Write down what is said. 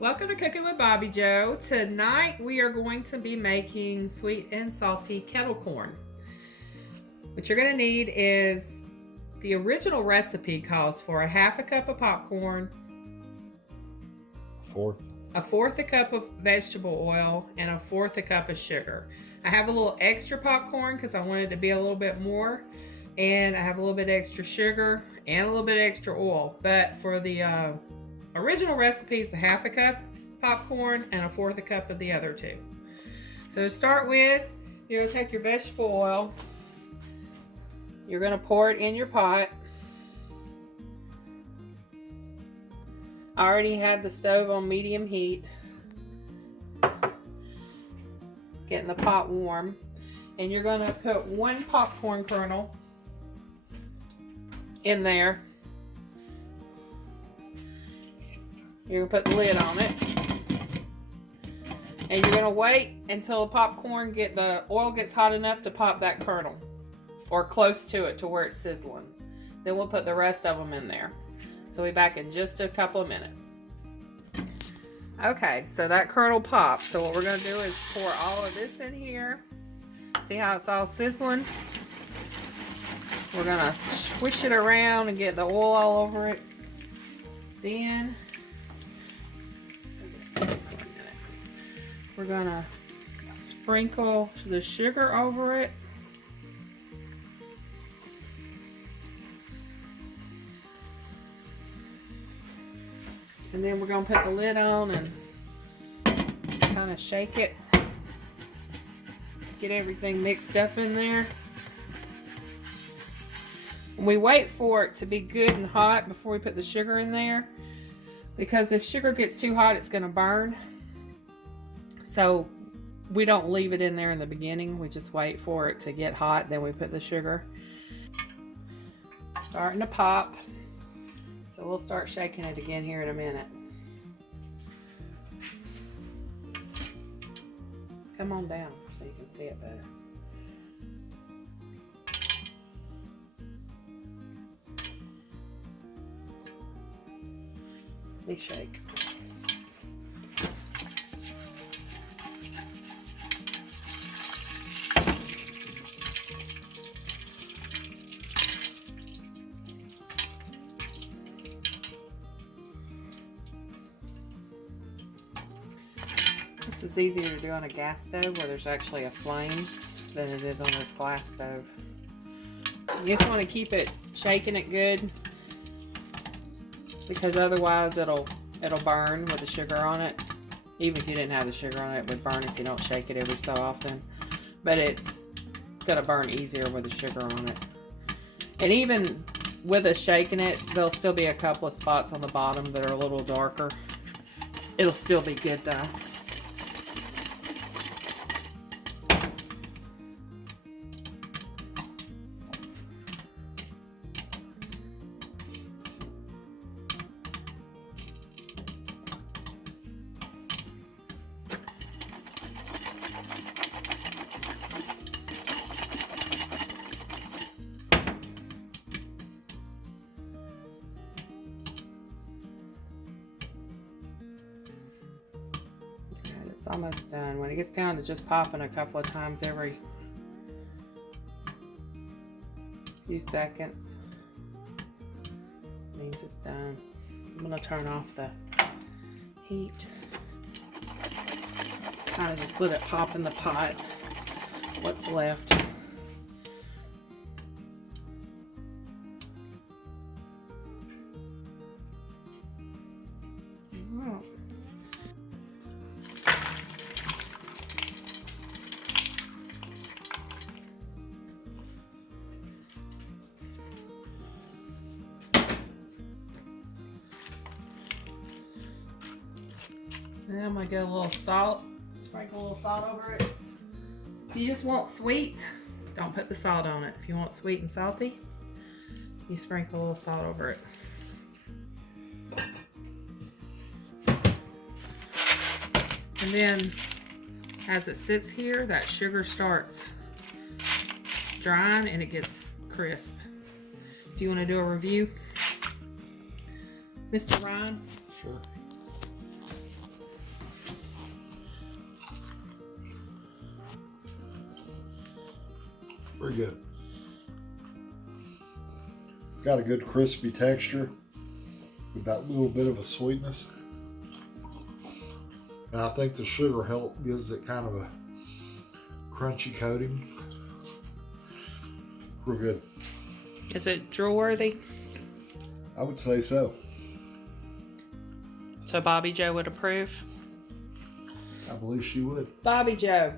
Welcome to Cooking with Bobby Joe. Tonight we are going to be making sweet and salty kettle corn. What you're going to need is the original recipe calls for a half a cup of popcorn, a fourth a cup of vegetable oil, and a fourth a cup of sugar. I have a little extra popcorn because I wanted it to be a little bit more, and I have a little bit extra sugar and a little bit extra oil. But for the original recipe, it's a half a cup popcorn and a fourth a cup of the other two. So to start with, you're going to take your vegetable oil. You're going to pour it in your pot. I already had the stove on medium heat. Getting the pot warm. And you're going to put one popcorn kernel in there. You're going to put the lid on it. And you're going to wait until the oil gets hot enough to pop that kernel. Or close to it to where it's sizzling. Then we'll put the rest of them in there. So we'll be back in just a couple of minutes. Okay, so that kernel popped. So what we're going to do is pour all of this in here. See how it's all sizzling? We're going to swish it around and get the oil all over it. Then we're going to sprinkle the sugar over it. And then we're going to put the lid on and kind of shake it. Get everything mixed up in there. And we wait for it to be good and hot before we put the sugar in there. Because if sugar gets too hot, it's going to burn. So we don't leave it in there in the beginning. We just wait for it to get hot. Then we put the sugar. Starting to pop. So we'll start shaking it again here in a minute. Come on down so you can see it better. Please shake. This is easier to do on a gas stove where there's actually a flame than it is on this glass stove. You just want to keep it shaking it good because otherwise it'll burn with the sugar on it. Even if you didn't have the sugar on it, it would burn if you don't shake it every so often. But it's gonna burn easier with the sugar on it. And even with us shaking it, there'll still be a couple of spots on the bottom that are a little darker. It'll still be good though. It's almost done. When it gets down to just popping a couple of times every few seconds, it means it's done. I'm going to turn off the heat. Kind of just let it pop in the pot. What's left. Then I'm going to get a little salt, sprinkle a little salt over it. If you just want sweet, don't put the salt on it. If you want sweet and salty, you sprinkle a little salt over it. And then as it sits here, that sugar starts drying and it gets crisp. Do you want to do a review, Mr. Ryan? Sure. Pretty good. Got a good crispy texture with that little bit of a sweetness. And I think the sugar gives it kind of a crunchy coating. Real good. Is it drool-worthy? I would say so. So Bobby Joe would approve? I believe she would. Bobby Joe,